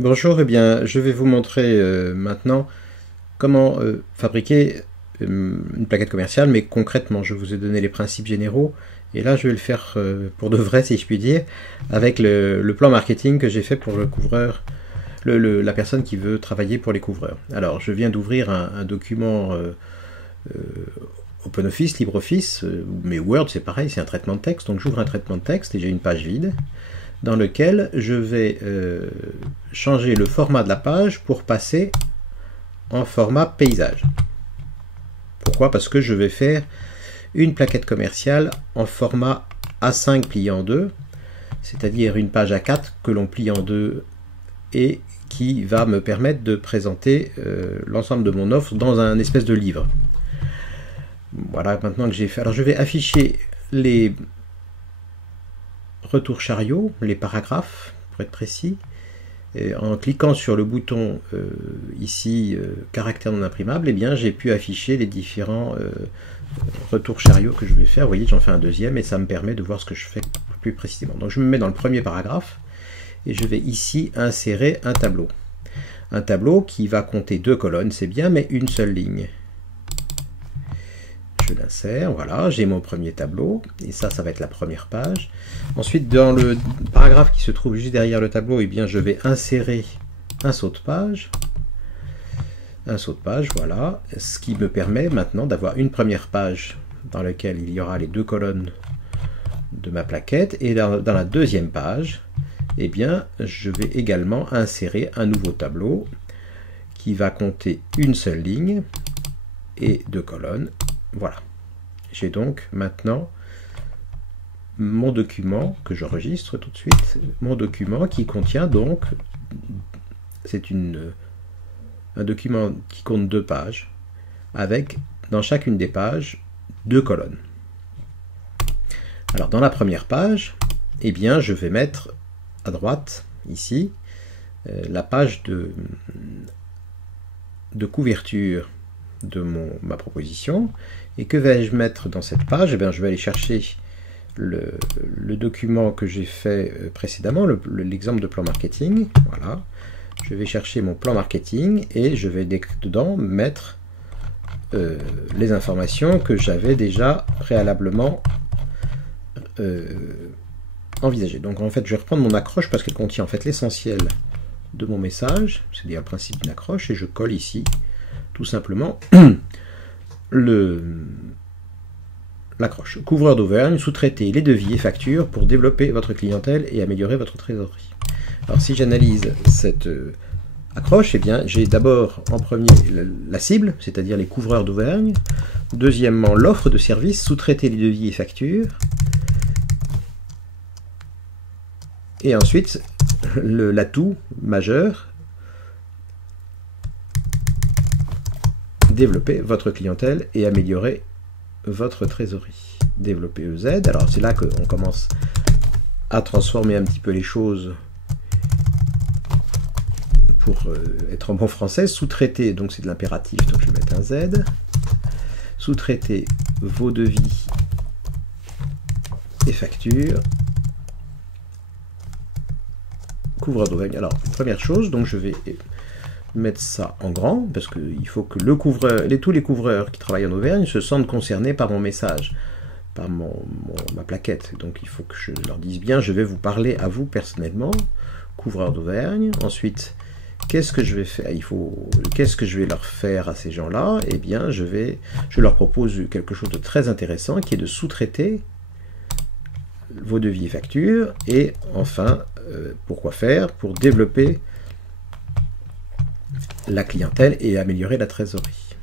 Bonjour, eh bien, je vais vous montrer maintenant comment fabriquer une plaquette commerciale, mais concrètement, je vous ai donné les principes généraux, et là je vais le faire pour de vrai, si je puis dire, avec le plan marketing que j'ai fait pour le couvreur, la personne qui veut travailler pour les couvreurs. Alors, je viens d'ouvrir un document OpenOffice, LibreOffice, mais Word c'est pareil, c'est un traitement de texte, donc j'ouvre un traitement de texte et j'ai une page vide, dans lequel je vais changer le format de la page pour passer en format paysage. Pourquoi? Parce que je vais faire une plaquette commerciale en format A5 plié en deux, c'est-à-dire une page A4 que l'on plie en deux et qui va me permettre de présenter l'ensemble de mon offre dans un espèce de livre. Voilà, maintenant que j'ai fait. Alors je vais afficher les retours chariot, les paragraphes, pour être précis, et en cliquant sur le bouton ici, caractère non imprimable, eh bien j'ai pu afficher les différents retours chariot que je vais faire. Vous voyez, j'en fais un deuxième et ça me permet de voir ce que je fais plus précisément. Donc je me mets dans le premier paragraphe et je vais ici insérer un tableau. Un tableau qui va compter 2 colonnes, c'est bien, mais une seule ligne. Je l'insère, voilà, j'ai mon premier tableau, et ça va être la première page. Ensuite, dans le paragraphe qui se trouve juste derrière le tableau, eh bien, je vais insérer un saut de page. Un saut de page, voilà, ce qui me permet maintenant d'avoir une première page dans laquelle il y aura les 2 colonnes de ma plaquette, et dans la deuxième page, eh bien, je vais également insérer un nouveau tableau qui va compter une seule ligne et 2 colonnes. Voilà, j'ai donc maintenant mon document que j'enregistre tout de suite, mon document qui contient donc, c'est un document qui compte 2 pages, avec dans chacune des pages 2 colonnes. Alors dans la première page, eh bien je vais mettre à droite, ici, la page de couverture de ma proposition. Et que vais-je mettre dans cette page? Eh bien, je vais aller chercher le document que j'ai fait précédemment, l'exemple de plan marketing. Voilà. Je vais chercher mon plan marketing et je vais dedans mettre les informations que j'avais déjà préalablement envisagées. Donc en fait, je vais reprendre mon accroche parce qu'elle contient en fait l'essentiel de mon message. C'est le principe d'une accroche et je colle ici tout simplement l'accroche. Couvreur d'Auvergne, sous-traitez les devis et factures pour développer votre clientèle et améliorer votre trésorerie. Alors si j'analyse cette accroche, eh bien j'ai d'abord en premier la cible, c'est-à-dire les couvreurs d'Auvergne. Deuxièmement, l'offre de service, sous-traiter les devis et factures. Et ensuite, l'atout majeur, développer votre clientèle et améliorer votre trésorerie. Développer EZ, alors c'est là qu'on commence à transformer un petit peu les choses pour être en bon français. Sous-traiter, donc c'est de l'impératif, donc je vais mettre un Z. Sous-traiter vos devis et factures. Couvreur d'Auvergne. Alors, première chose, donc je vais mettre ça en grand, parce qu'il faut que tous les couvreurs qui travaillent en Auvergne se sentent concernés par mon message, par ma plaquette. Donc il faut que je leur dise bien, je vais vous parler à vous personnellement, couvreur d'Auvergne. Ensuite, qu'est-ce que je vais faire? Qu'est-ce que je vais leur faire à ces gens-là? Eh bien, je leur propose quelque chose de très intéressant, qui est de sous-traiter vos devis et factures. Et enfin, pourquoi faire? Pour développer la clientèle et améliorer la trésorerie.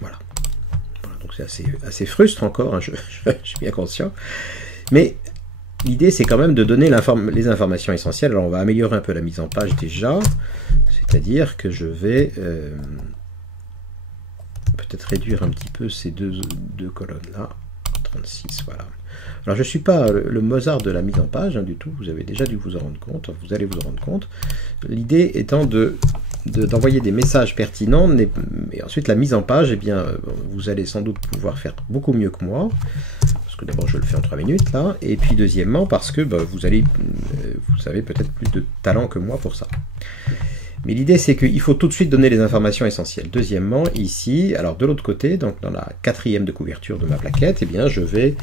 Voilà. Donc c'est assez frustre encore, hein, je suis bien conscient. Mais l'idée c'est quand même de donner les informations essentielles. Alors on va améliorer un peu la mise en page déjà, c'est-à-dire que je vais peut-être réduire un petit peu ces deux colonnes là. 36, voilà. Alors je ne suis pas le Mozart de la mise en page du tout, vous avez déjà dû vous en rendre compte, vous allez vous en rendre compte. L'idée étant d'envoyer des messages pertinents, et ensuite la mise en page, eh bien, vous allez sans doute pouvoir faire beaucoup mieux que moi, parce que d'abord je le fais en 3 minutes là, et puis deuxièmement parce que vous avez peut-être plus de talent que moi pour ça. Mais l'idée c'est qu'il faut tout de suite donner les informations essentielles. Deuxièmement, ici, alors de l'autre côté, donc dans la 4e de couverture de ma plaquette, eh bien je vais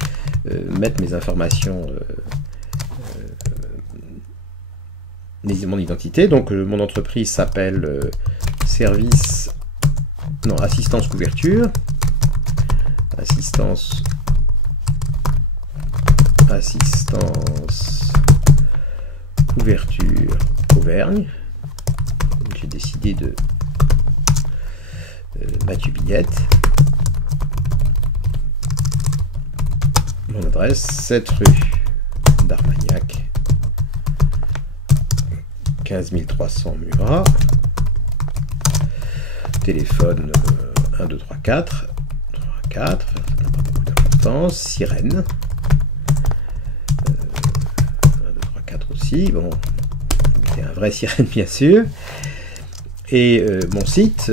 mettre mes informations, mon identité. Donc mon entreprise s'appelle Assistance Couverture. Assistance Couverture Auvergne. J'ai décidé de Mathieu Billette. Mon adresse, 7 rue d'Armagnac, 15 300 Murat. Téléphone 1, 2, 3, 4. 4, ça n'a pas beaucoup d'importance. Sirène. 1, 2, 3, 4 aussi. Bon, c'est un vrai sirène bien sûr. Et mon site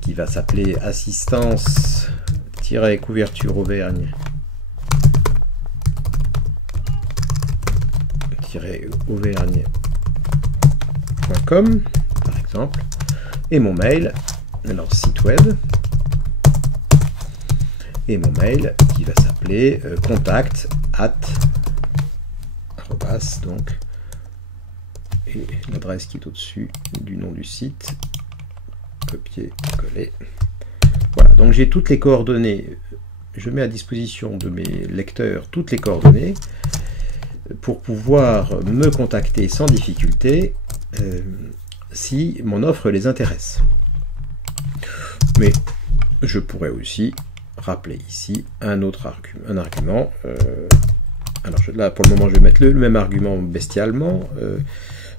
qui va s'appeler assistance-couverture Auvergne-Auvergne.com par exemple. Et mon mail, alors site web. Et mon mail qui va s'appeler contact@ donc, et l'adresse qui est au-dessus du nom du site, copier-coller. Voilà, donc j'ai toutes les coordonnées, je mets à disposition de mes lecteurs toutes les coordonnées pour pouvoir me contacter sans difficulté si mon offre les intéresse. Mais je pourrais aussi rappeler ici un argument. Alors là, pour le moment, je vais mettre le même argument bestialement,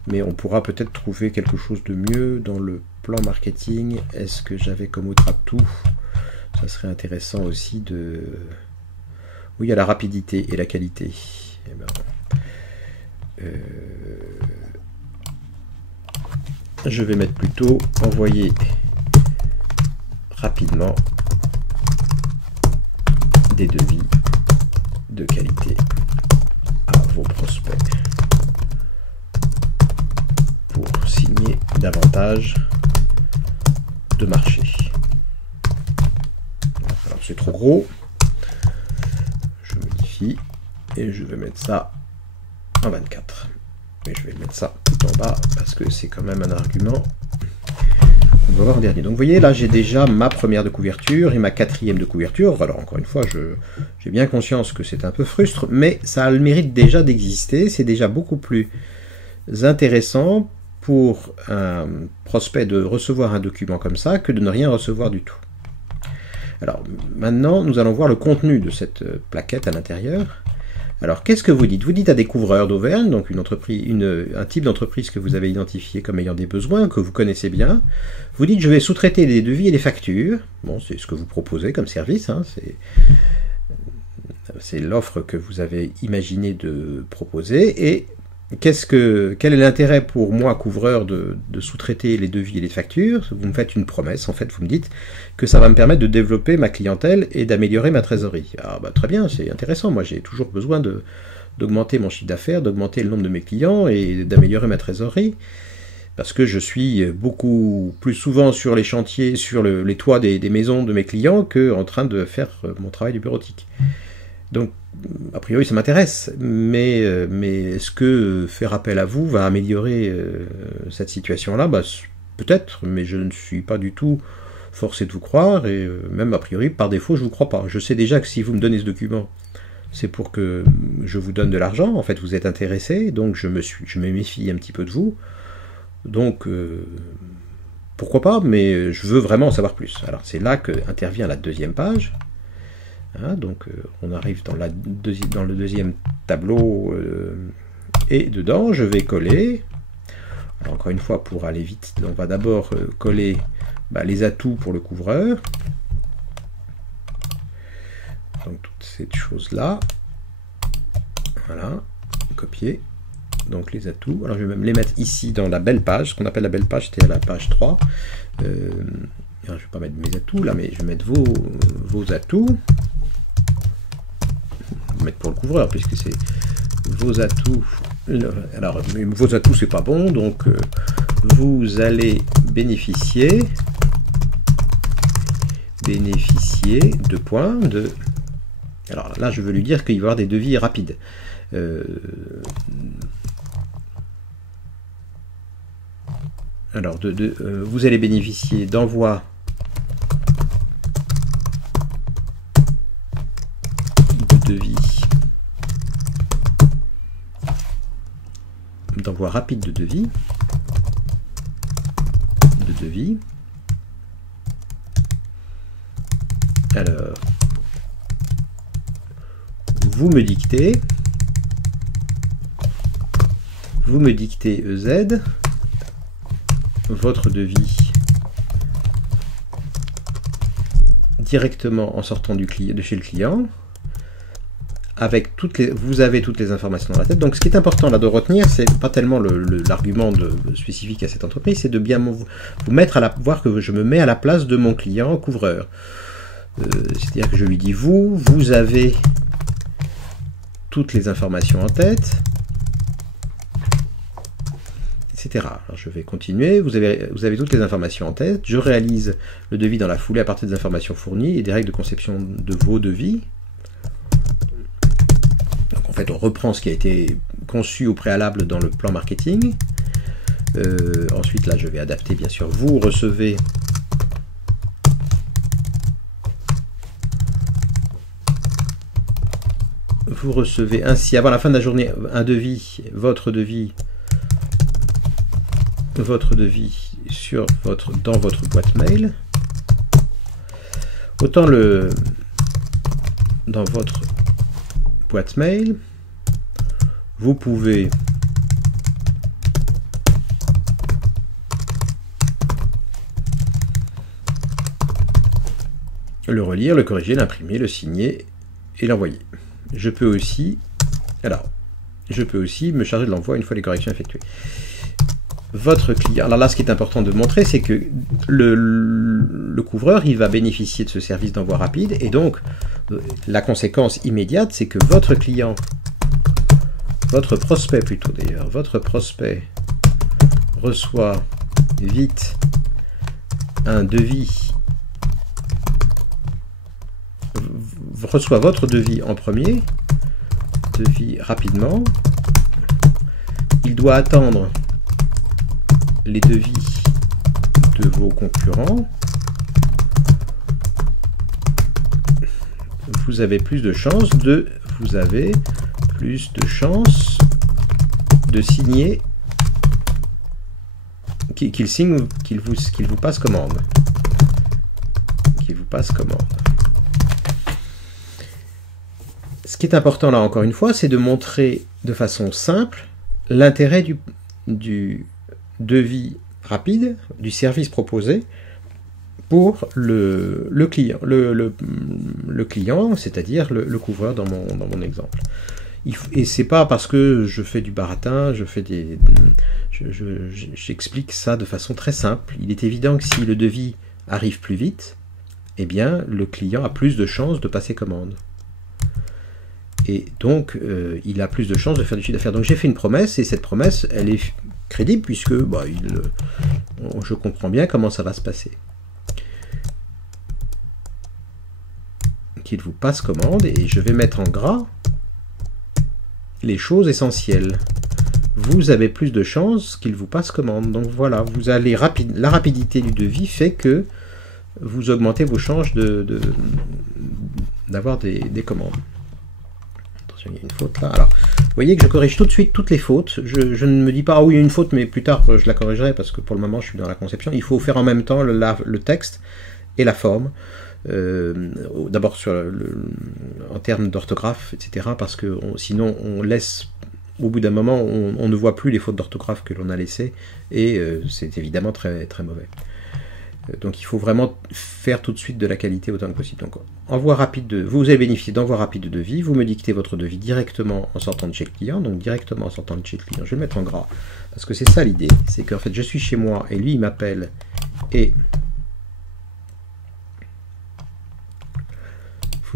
mais on pourra peut-être trouver quelque chose de mieux dans le plan marketing. Est-ce que j'avais comme autre atout? Ça serait intéressant aussi de... Oui, il y a la rapidité et la qualité. Eh ben, je vais mettre plutôt envoyer rapidement des devis de qualité à vos prospects pour signer davantage de marché. Alors c'est trop gros, je modifie et je vais mettre ça en 24. Et je vais mettre ça tout en bas parce que c'est quand même un argument. On va voir en dernier. Donc vous voyez, là j'ai déjà ma première de couverture et ma 4e de couverture. Alors encore une fois, j'ai bien conscience que c'est un peu frustre, mais ça a le mérite déjà d'exister. C'est déjà beaucoup plus intéressant pour un prospect de recevoir un document comme ça que de ne rien recevoir du tout. Alors maintenant, nous allons voir le contenu de cette plaquette à l'intérieur. Alors, qu'est-ce que vous dites? Vous dites à des couvreurs d'Auvergne, donc un type d'entreprise que vous avez identifié comme ayant des besoins, que vous connaissez bien. Vous dites, je vais sous-traiter les devis et les factures. Bon, c'est ce que vous proposez comme service, hein, c'est l'offre que vous avez imaginé de proposer. Et quel est l'intérêt pour moi, couvreur, de sous-traiter les devis et les factures? Vous me faites une promesse, en fait, vous me dites que ça va me permettre de développer ma clientèle et d'améliorer ma trésorerie. Ah bah très bien, c'est intéressant, moi j'ai toujours besoin d'augmenter mon chiffre d'affaires, d'augmenter le nombre de mes clients et d'améliorer ma trésorerie, parce que je suis beaucoup plus souvent sur les chantiers, sur les toits des maisons de mes clients qu'en train de faire mon travail du bureautique. Donc, a priori, ça m'intéresse, mais est-ce que faire appel à vous va améliorer cette situation-là? Bah, peut-être, mais je ne suis pas du tout forcé de vous croire, et même a priori, par défaut, je ne vous crois pas. Je sais déjà que si vous me donnez ce document, c'est pour que je vous donne de l'argent, en fait, vous êtes intéressé, donc je me méfie un petit peu de vous. Donc, pourquoi pas, mais je veux vraiment en savoir plus. Alors, c'est là que intervient la deuxième page. Hein, donc on arrive dans le deuxième tableau et dedans je vais coller. Alors encore une fois, pour aller vite, on va d'abord coller les atouts pour le couvreur. Donc toutes ces choses là, voilà, copier. Donc les atouts, alors je vais même les mettre ici dans la belle page, ce qu'on appelle la belle page, c'était à la page 3. Alors, je ne vais pas mettre mes atouts là, mais je vais mettre vos atouts. mettre pour le couvreur, puisque c'est vos atouts. Alors, vos atouts, c'est pas bon, donc vous allez bénéficier de points de... Alors là, je veux lui dire qu'il va y avoir des devis rapides. Alors, vous allez bénéficier d'envoi de devis, d'envoi rapide de devis, Alors, vous me dictez EZ, votre devis directement en sortant de chez le client, avec vous avez toutes les informations dans la tête. Donc ce qui est important là de retenir, c'est pas tellement l'argument spécifique à cette entreprise, c'est de bien vous mettre voir que je me mets à la place de mon client couvreur. C'est-à-dire que je lui dis vous avez toutes les informations en tête, etc. Alors je vais continuer, vous avez toutes les informations en tête, je réalise le devis dans la foulée à partir des informations fournies et des règles de conception de vos devis. Donc en fait on reprend ce qui a été conçu au préalable dans le plan marketing. Ensuite là je vais adapter bien sûr, vous recevez ainsi avant la fin de la journée un devis, votre devis dans votre boîte mail. Autant dans votre boîte mail, vous pouvez le relire, le corriger, l'imprimer, le signer et l'envoyer. Je peux aussi me charger de l'envoi une fois les corrections effectuées. Votre client, alors là ce qui est important de montrer, c'est que le couvreur il va bénéficier de ce service d'envoi rapide, et donc la conséquence immédiate c'est que votre client, votre prospect plutôt d'ailleurs, votre prospect reçoit vite un devis, reçoit votre devis en premier, devis rapidement, il doit attendre les devis de vos concurrents, vous avez plus de chances de signer, qu'il signe, qu'il vous passe commande. Ce qui est important là encore une fois, c'est de montrer de façon simple l'intérêt du devis rapide, du service proposé pour le client, le client, c'est-à-dire le couvreur dans mon exemple. Et c'est pas parce que je fais du baratin, j'explique ça de façon très simple. Il est évident que si le devis arrive plus vite, eh bien le client a plus de chances de passer commande. Et donc il a plus de chances de faire du chiffre d'affaires. Donc j'ai fait une promesse, et cette promesse elle est crédible puisque je comprends bien comment ça va se passer. Qu'il vous passe commande, et je vais mettre en gras les choses essentielles. Vous avez plus de chances qu'il vous passe commande. Donc voilà, vous allez la rapidité du devis fait que vous augmentez vos chances d'avoir des commandes. Attention, il y a une faute là. Alors, vous voyez que je corrige tout de suite toutes les fautes. Je ne me dis pas, ah oui, il y a une faute, mais plus tard je la corrigerai, parce que pour le moment je suis dans la conception. Il faut faire en même temps le texte et la forme. D'abord en termes d'orthographe, etc., parce que sinon on laisse, au bout d'un moment on ne voit plus les fautes d'orthographe que l'on a laissées, et c'est évidemment très, très mauvais. Donc il faut vraiment faire tout de suite de la qualité autant que possible. Donc envoi rapide vous allez bénéficier d'envoi rapide de devis, vous me dictez votre devis directement en sortant de chez le client, donc directement en sortant de chez le client, je vais le mettre en gras, parce que c'est ça l'idée, c'est qu'en fait je suis chez moi et lui il m'appelle, et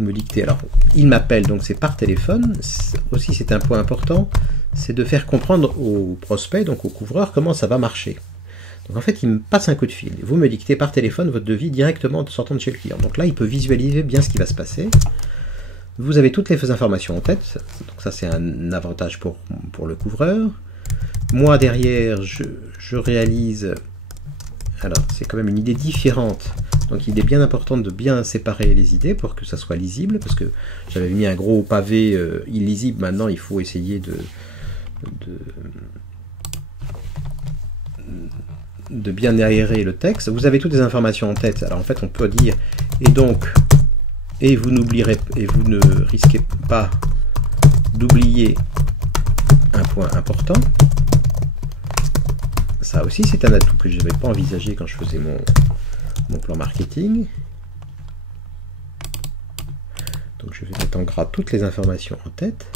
vous me dictez. Alors, il m'appelle, donc c'est par téléphone. Aussi, c'est un point important, c'est de faire comprendre au prospect, donc au couvreur, comment ça va marcher. Donc en fait, il me passe un coup de fil. Vous me dictez par téléphone votre devis directement en sortant de chez le client. Donc là, il peut visualiser bien ce qui va se passer. Vous avez toutes les informations en tête. Donc ça, c'est un avantage pour le couvreur. Moi, derrière, je réalise... Alors, c'est quand même une idée différente. Donc il est bien important de bien séparer les idées pour que ça soit lisible. Parce que j'avais mis un gros pavé illisible. Maintenant, il faut essayer de bien aérer le texte. Vous avez toutes les informations en tête. Alors en fait, on peut dire et vous n'oublierez et vous ne risquez pas d'oublier un point important. Ça aussi, c'est un atout que je n'avais pas envisagé quand je faisais mon plan marketing. Donc je vais mettre en gras toutes les informations en tête.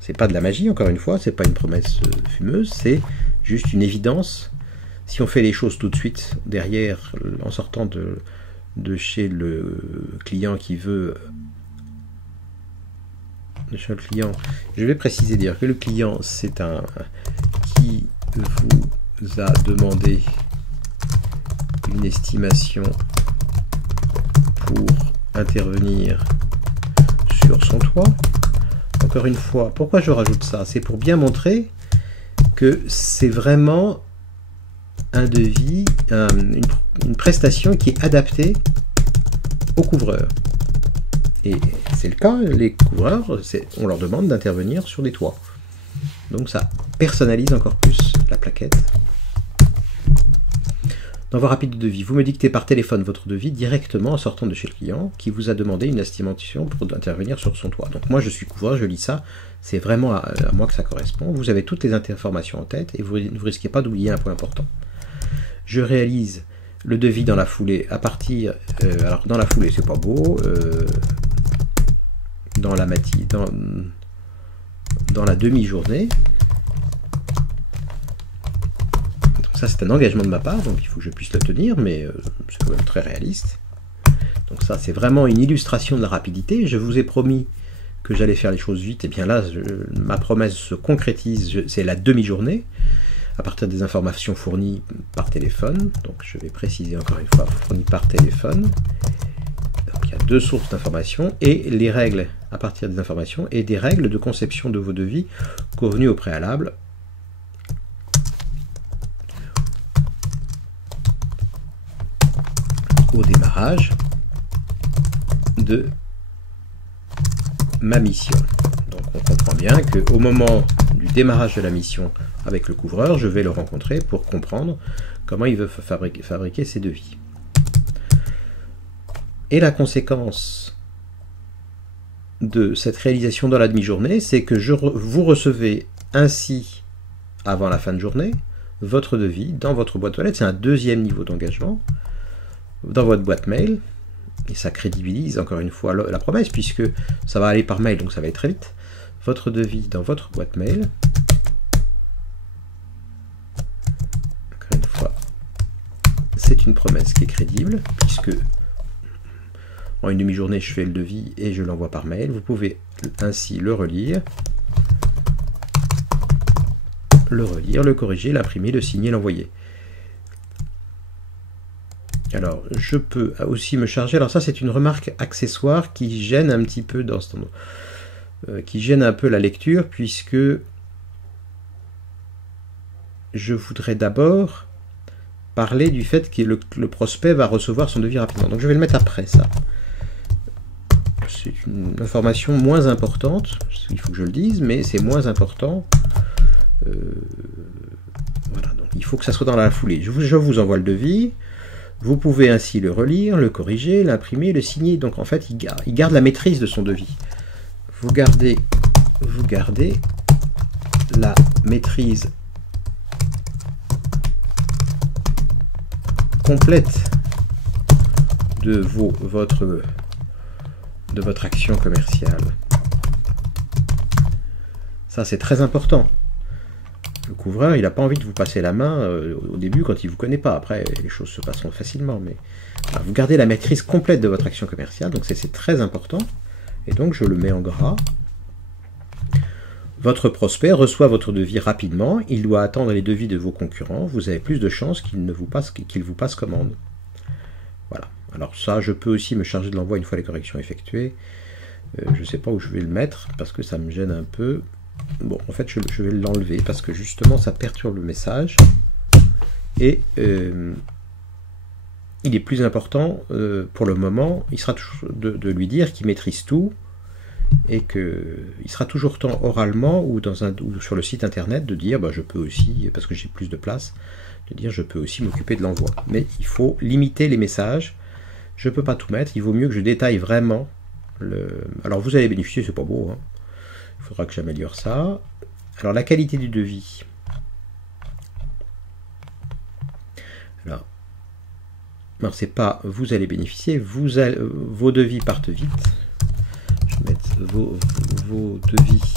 C'est pas de la magie, encore une fois, c'est pas une promesse fumeuse, c'est juste une évidence. Si on fait les choses tout de suite derrière, en sortant de chez le client qui veut... De chez le client, je vais préciser dire que le client, c'est un qui vous a demandé une estimation pour intervenir sur son toit. Encore une fois, pourquoi je rajoute ça? C'est pour bien montrer que c'est vraiment un devis, une prestation qui est adaptée au couvreur. Et c'est le cas, les couvreurs, on leur demande d'intervenir sur des toits. Donc ça personnalise encore plus la plaquette. D'envoi rapide de devis. Vous me dictez par téléphone votre devis directement en sortant de chez le client qui vous a demandé une estimation pour intervenir sur son toit. Donc moi je suis couvreur, je lis ça, c'est vraiment à moi que ça correspond. Vous avez toutes les informations en tête et vous ne risquez pas d'oublier un point important. Je réalise le devis dans la foulée à partir... alors dans la foulée c'est pas beau, dans la matinée, dans la demi-journée. Ça, c'est un engagement de ma part, donc il faut que je puisse le tenir, mais c'est quand même très réaliste. Donc ça, c'est vraiment une illustration de la rapidité. Je vous ai promis que j'allais faire les choses vite, et bien là, ma promesse se concrétise, c'est la demi-journée, à partir des informations fournies par téléphone. Donc je vais préciser encore une fois, fournies par téléphone. Donc il y a deux sources d'informations, et les règles à partir des informations, et des règles de conception de vos devis convenues au préalable, au démarrage de ma mission. Donc on comprend bien qu'au moment du démarrage de la mission avec le couvreur, je vais le rencontrer pour comprendre comment il veut fabriquer ses devis. Et la conséquence de cette réalisation dans la demi-journée, c'est que vous recevez ainsi, avant la fin de journée, votre devis dans votre boîte aux lettres. C'est un deuxième niveau d'engagement dans votre boîte mail, et ça crédibilise encore une fois la promesse, puisque ça va aller par mail, donc ça va être très vite. Votre devis dans votre boîte mail. Encore une fois, c'est une promesse qui est crédible, puisque en une demi-journée, je fais le devis et je l'envoie par mail. Vous pouvez ainsi le relire, le corriger, l'imprimer, le signer, l'envoyer. Alors, je peux aussi me charger. Alors ça, c'est une remarque accessoire qui gêne un petit peu dans ce qui gêne un peu la lecture, puisque je voudrais d'abord parler du fait que le prospect va recevoir son devis rapidement. Donc je vais le mettre après ça. C'est une information moins importante, il faut que je le dise, mais c'est moins important. Voilà, donc il faut que ça soit dans la foulée. Je vous envoie le devis. Vous pouvez ainsi le relire, le corriger, l'imprimer, le signer. Donc en fait, il garde la maîtrise de son devis. Vous gardez la maîtrise complète de votre action commerciale. Ça, c'est très important. Le couvreur, il n'a pas envie de vous passer la main au début quand il ne vous connaît pas. Après, les choses se passeront facilement. Mais voilà, vous gardez la maîtrise complète de votre action commerciale. Donc c'est très important. Et donc je le mets en gras. Votre prospect reçoit votre devis rapidement. Il doit attendre les devis de vos concurrents. Vous avez plus de chances qu'il vous passe commande. Voilà. Alors ça, je peux aussi me charger de l'envoi une fois les corrections effectuées. Je ne sais pas où je vais le mettre parce que ça me gêne un peu. Bon, en fait, je vais l'enlever parce que justement, ça perturbe le message. Et il est plus important, pour le moment, il sera toujours de lui dire qu'il maîtrise tout et qu'il sera toujours temps oralement ou sur le site internet de dire bah, je peux aussi, parce que j'ai plus de place, de dire je peux aussi m'occuper de l'envoi. Mais il faut limiter les messages. Je ne peux pas tout mettre. Il vaut mieux que je détaille vraiment. Alors vous allez bénéficier, c'est pas beau, hein. Il faudra que j'améliore ça. Alors la qualité du devis. Alors c'est pas vous allez bénéficier, vos devis partent vite. Je vais mettre vos devis.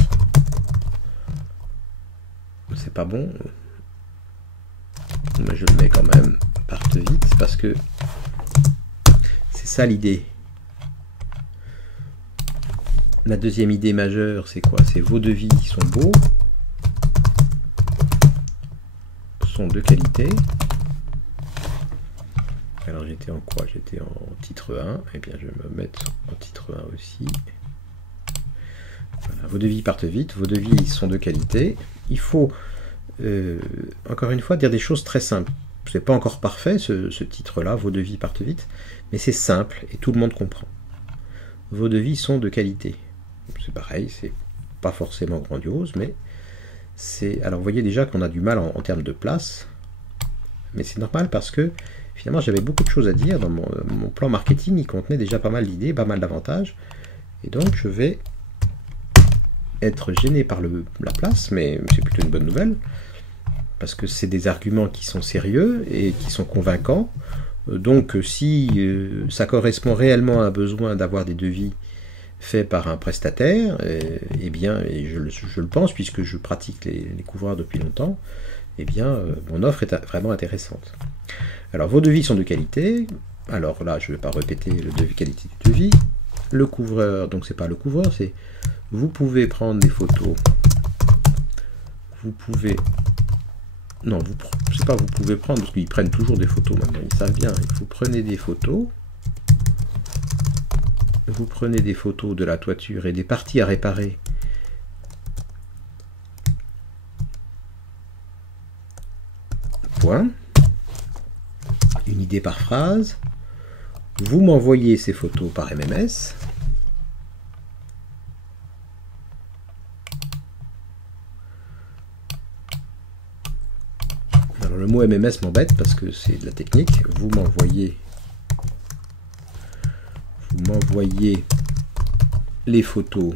C'est pas bon. Mais je le mets quand même, partent vite, parce que c'est ça l'idée. La deuxième idée majeure, c'est quoi? C'est vos devis qui sont beaux, sont de qualité. Alors j'étais en quoi? J'étais en titre 1. Eh bien je vais me mettre en titre 1 aussi. Voilà, vos devis partent vite, vos devis sont de qualité. Il faut, encore une fois, dire des choses très simples. C'est pas encore parfait ce titre-là, vos devis partent vite, mais c'est simple et tout le monde comprend. Vos devis sont de qualité. C'est pareil, c'est pas forcément grandiose, mais c'est... Alors vous voyez déjà qu'on a du mal en termes de place, mais c'est normal parce que finalement j'avais beaucoup de choses à dire dans mon plan marketing, il contenait déjà pas mal d'idées, pas mal d'avantages, et donc je vais être gêné par la place, mais c'est plutôt une bonne nouvelle, parce que c'est des arguments qui sont sérieux et qui sont convaincants. Donc si ça correspond réellement à un besoin d'avoir des devis faits par un prestataire, eh bien, et je le pense puisque je pratique les couvreurs depuis longtemps, eh bien mon offre est vraiment intéressante. Alors vos devis sont de qualité. Alors là je ne vais pas répéter le devis, qualité du devis. Le couvreur, donc c'est pas le couvreur, c'est vous pouvez prendre des photos. Vous pouvez... Non, c'est pas vous pouvez prendre, parce qu'ils prennent toujours des photos maintenant, ils savent bien. Vous prenez des photos. Vous prenez des photos de la toiture et des parties à réparer. Point. Une idée par phrase. Vous m'envoyez ces photos par MMS. Alors le mot MMS m'embête parce que c'est de la technique. Vous m'envoyez les photos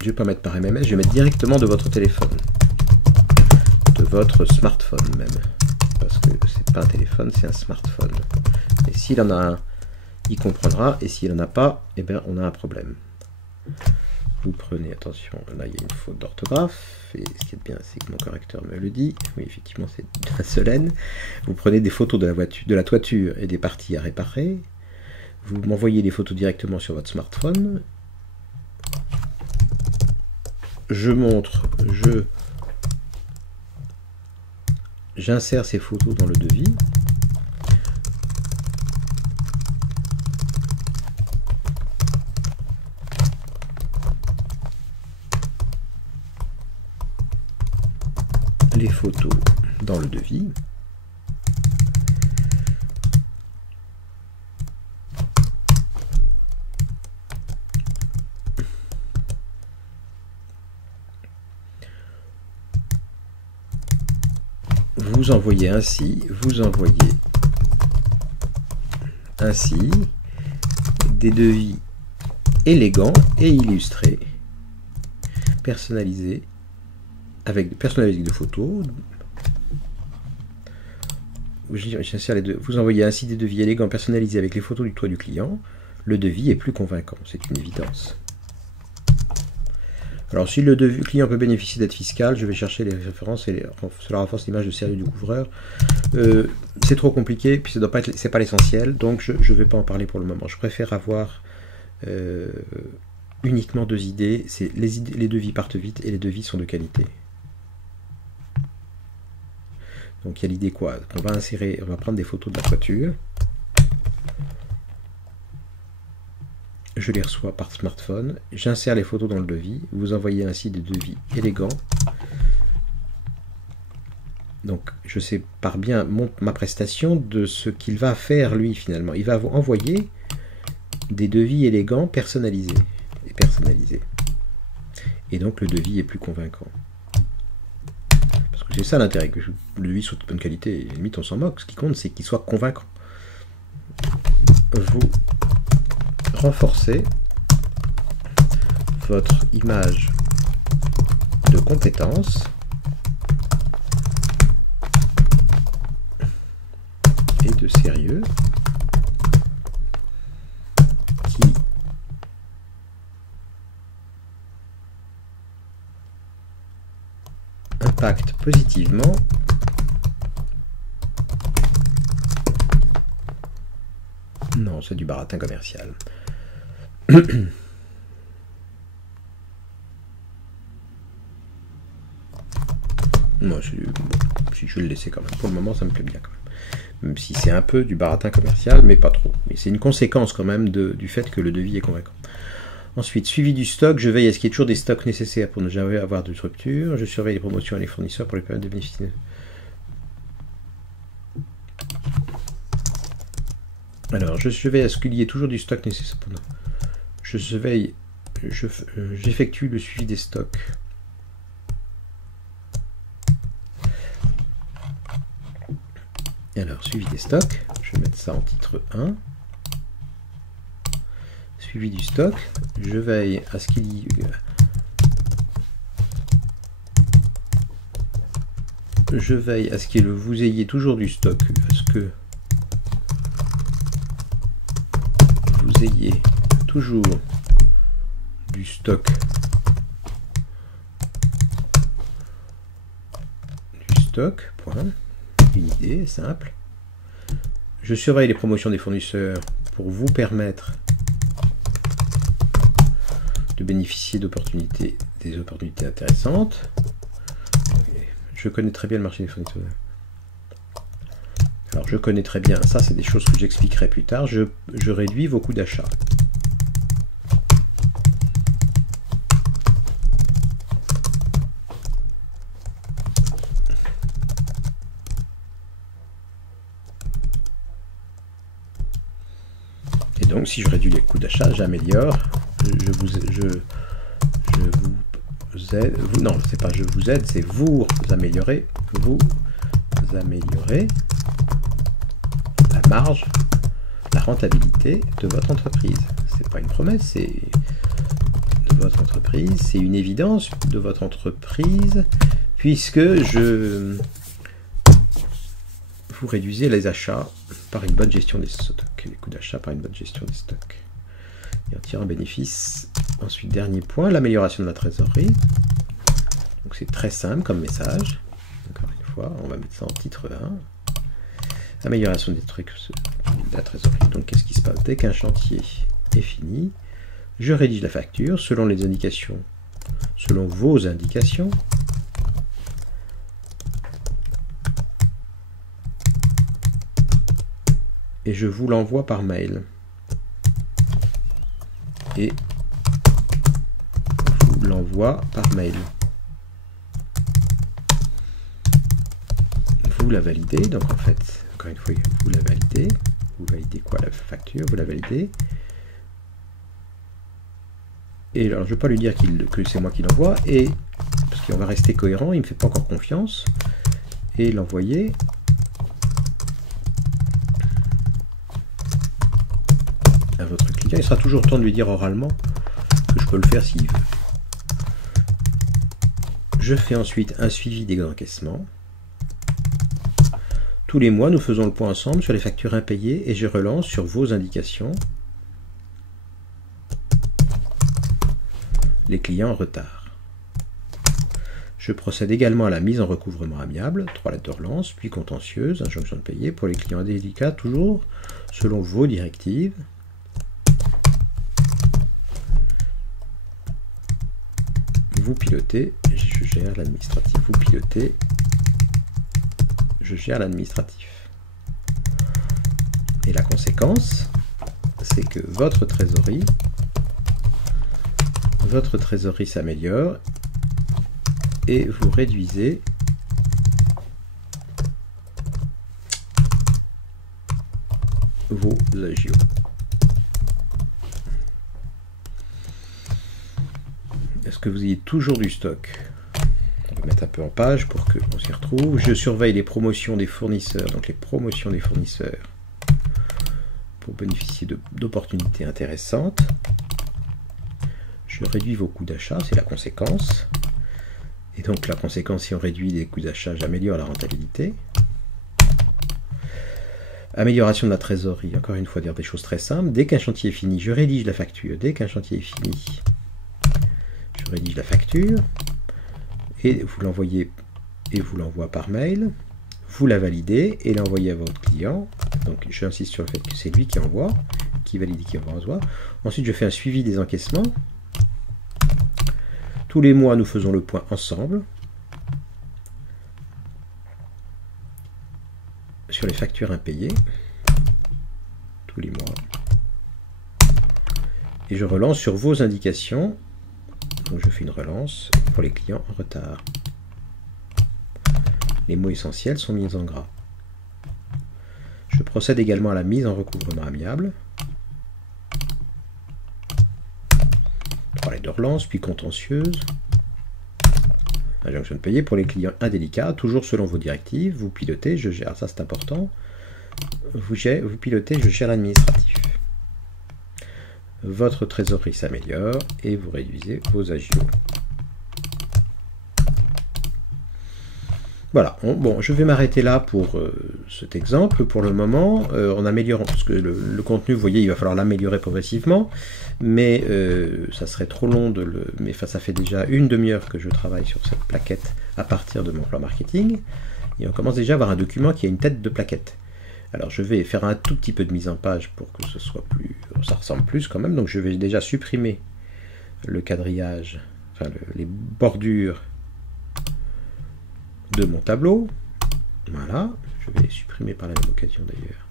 je vais pas mettre par MMS, je vais mettre directement de votre téléphone, de votre smartphone même, parce que c'est pas un téléphone, c'est un smartphone. Et s'il en a un, il comprendra, et s'il en a pas, eh bien on a un problème. Vous prenez, attention, là il y a une faute d'orthographe, et ce qui est bien, c'est que mon correcteur me le dit. Oui, effectivement, c'est de la Solène. Vous prenez des photos de la toiture et des parties à réparer. Vous m'envoyez les photos directement sur votre smartphone. Je montre, j'insère ces photos dans le devis. Les photos dans le devis. Vous envoyez ainsi des devis élégants et illustrés, personnalisés avec de photos. Vous envoyez ainsi des devis élégants personnalisés avec les photos du toit du client. Le devis est plus convaincant, c'est une évidence. Alors si le client peut bénéficier d'aide fiscale, je vais chercher les références et cela renforce l'image de sérieux du couvreur. C'est trop compliqué, puis c'est pas l'essentiel, donc je ne vais pas en parler pour le moment. Je préfère avoir uniquement 2 idées. Les devis partent vite et les devis sont de qualité. Donc il y a l'idée quoi? On va prendre des photos de la toiture. Je les reçois par smartphone, j'insère les photos dans le devis, vous envoyez ainsi des devis élégants. Donc je sépare bien ma prestation de ce qu'il va faire lui finalement. Il va vous envoyer des devis élégants personnalisés. Et donc le devis est plus convaincant. Parce que c'est ça l'intérêt, que le devis soit de bonne qualité, et limite on s'en moque. Ce qui compte c'est qu'il soit convaincant. Vous renforcez votre image de compétence et de sérieux qui impacte positivement non, c'est du baratin commercial. Moi, si je vais le laisser quand même. Pour le moment, ça me plaît bien quand même. Même si c'est un peu du baratin commercial, mais pas trop. Mais c'est une conséquence quand même du fait que le devis est convaincant. Ensuite, suivi du stock. Je veille à ce qu'il y ait toujours des stocks nécessaires pour ne jamais avoir de rupture. Je surveille les promotions et les fournisseurs pour les permettre de bénéficier. Alors, je veille à ce qu'il y ait toujours du stock nécessaire. J'effectue le suivi des stocks. Alors, suivi des stocks, je vais mettre ça en titre 1. Suivi du stock, je veille à ce qu'il y ait... Je veille à ce que vous ayez toujours du stock, à ce que vous ayez toujours du stock point. Une idée simple. Je surveille les promotions des fournisseurs pour vous permettre de bénéficier des opportunités intéressantes. Je connais très bien le marché des fournisseurs. Alors je connais très bien, ça c'est des choses que j'expliquerai plus tard. Je réduis vos coûts d'achat. Et donc si je réduis les coûts d'achat, j'améliore, je vous aide, non c'est pas je vous aide, c'est vous améliorez la marge, la rentabilité de votre entreprise. C'est pas une promesse, c'est de votre entreprise, c'est une évidence de votre entreprise, puisque vous réduisez les achats par une bonne gestion des stocks, les coûts d'achat par une bonne gestion des stocks. Et on tire un bénéfice. Ensuite, dernier point, l'amélioration de la trésorerie. Donc c'est très simple comme message. Encore une fois, on va mettre ça en titre 1. Amélioration de la trésorerie. Donc qu'est-ce qui se passe? Dès qu'un chantier est fini, je rédige la facture selon les indications, selon vos indications. Et je vous l'envoie par mail. Et vous l'envoie par mail. Vous la validez, donc en fait, encore une fois, vous la validez. Vous validez quoi? La facture, vous la validez. Et alors, je ne vais pas lui dire que c'est moi qui l'envoie, et parce qu'on va rester cohérent, il ne me fait pas encore confiance. Et l'envoyer. À votre client, il sera toujours temps de lui dire oralement que je peux le faire s'il veut. Je fais ensuite un suivi des encaissements. Tous les mois, nous faisons le point ensemble sur les factures impayées et je relance sur vos indications les clients en retard. Je procède également à la mise en recouvrement amiable, 3 lettres de relance, puis contentieuse, injonction de payer pour les clients indélicats, toujours selon vos directives. Vous pilotez, je gère l'administratif. Vous pilotez, je gère l'administratif. Et la conséquence, c'est que votre trésorerie s'améliore et vous réduisez vos agios. Est-ce que vous ayez toujours du stock? On va mettre un peu en page pour qu'on s'y retrouve. Je surveille les promotions des fournisseurs, donc les promotions des fournisseurs pour bénéficier d'opportunités intéressantes. Je réduis vos coûts d'achat, c'est la conséquence. Et donc la conséquence, si on réduit les coûts d'achat, j'améliore la rentabilité. Amélioration de la trésorerie, encore une fois, dire des choses très simples. Dès qu'un chantier est fini, je rédige la facture. Dès qu'un chantier est fini, je rédige la facture et vous l'envoyez et vous l'envoie par mail. Vous la validez et l'envoyez à votre client. Donc j'insiste sur le fait que c'est lui qui envoie, qui valide, qui envoie. Ensuite, je fais un suivi des encaissements. Tous les mois, nous faisons le point ensemble sur les factures impayées. Tous les mois. Et je relance sur vos indications. Donc je fais une relance pour les clients en retard. Les mots essentiels sont mis en gras. Je procède également à la mise en recouvrement amiable. 3 lettres de relance, puis contentieuse. Injonction de payer pour les clients indélicats, toujours selon vos directives. Vous pilotez, je gère, ça c'est important. Vous pilotez, je gère l'administratif. Votre trésorerie s'améliore et vous réduisez vos agios. Voilà, bon, je vais m'arrêter là pour cet exemple. Pour le moment, en améliorant, parce que le contenu, vous voyez, il va falloir l'améliorer progressivement, mais ça serait trop long de le... Mais ça fait déjà une demi-heure que je travaille sur cette plaquette à partir de mon plan marketing, et on commence déjà à avoir un document qui a une tête de plaquette. Alors je vais faire un tout petit peu de mise en page pour que ce soit plus... ça ressemble plus quand même, donc je vais déjà supprimer le quadrillage, enfin les bordures de mon tableau. Voilà, je vais les supprimer par la même occasion d'ailleurs.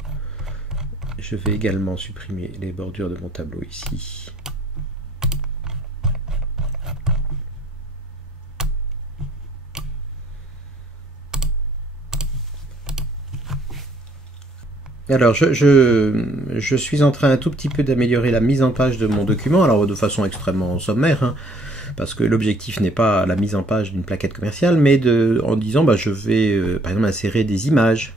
Je vais également supprimer les bordures de mon tableau ici. Alors, je suis en train un tout petit peu d'améliorer la mise en page de mon document, alors de façon extrêmement sommaire, hein, parce que l'objectif n'est pas la mise en page d'une plaquette commerciale, mais en disant, bah, je vais, par exemple, insérer des images.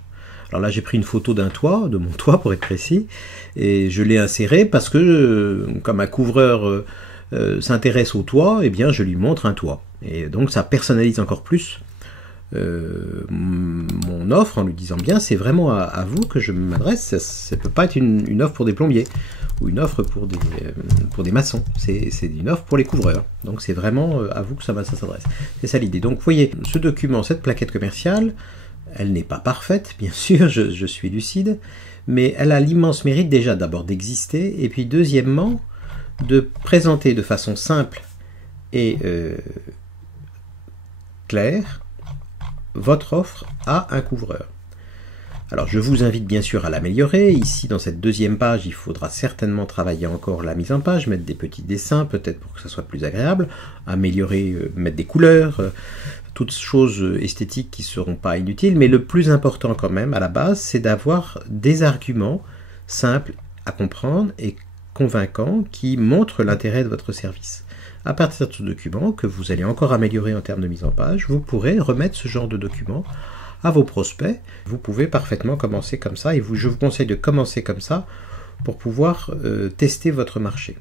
Alors là, j'ai pris une photo d'un toit, de mon toit pour être précis, et je l'ai inséré parce que, comme un couvreur s'intéresse au toit, eh bien, je lui montre un toit. Et donc, ça personnalise encore plus mon offre en lui disant bien c'est vraiment à vous que je m'adresse, ça ne peut pas être une offre pour des plombiers ou une offre pour des maçons, c'est une offre pour les couvreurs, donc c'est vraiment à vous que ça s'adresse. C'est ça l'idée. Donc vous voyez, ce document, cette plaquette commerciale, elle n'est pas parfaite, bien sûr, je suis lucide, mais elle a l'immense mérite déjà d'abord d'exister, et puis deuxièmement de présenter de façon simple et claire votre offre à un couvreur. Alors je vous invite bien sûr à l'améliorer. Ici dans cette deuxième page, il faudra certainement travailler encore la mise en page, mettre des petits dessins peut-être pour que ça soit plus agréable, améliorer, mettre des couleurs, toutes choses esthétiques qui ne seront pas inutiles, mais le plus important quand même à la base, c'est d'avoir des arguments simples à comprendre et convaincants qui montrent l'intérêt de votre service. À partir de ce document, que vous allez encore améliorer en termes de mise en page, vous pourrez remettre ce genre de document à vos prospects. Vous pouvez parfaitement commencer comme ça, et je vous conseille de commencer comme ça pour pouvoir tester votre marché.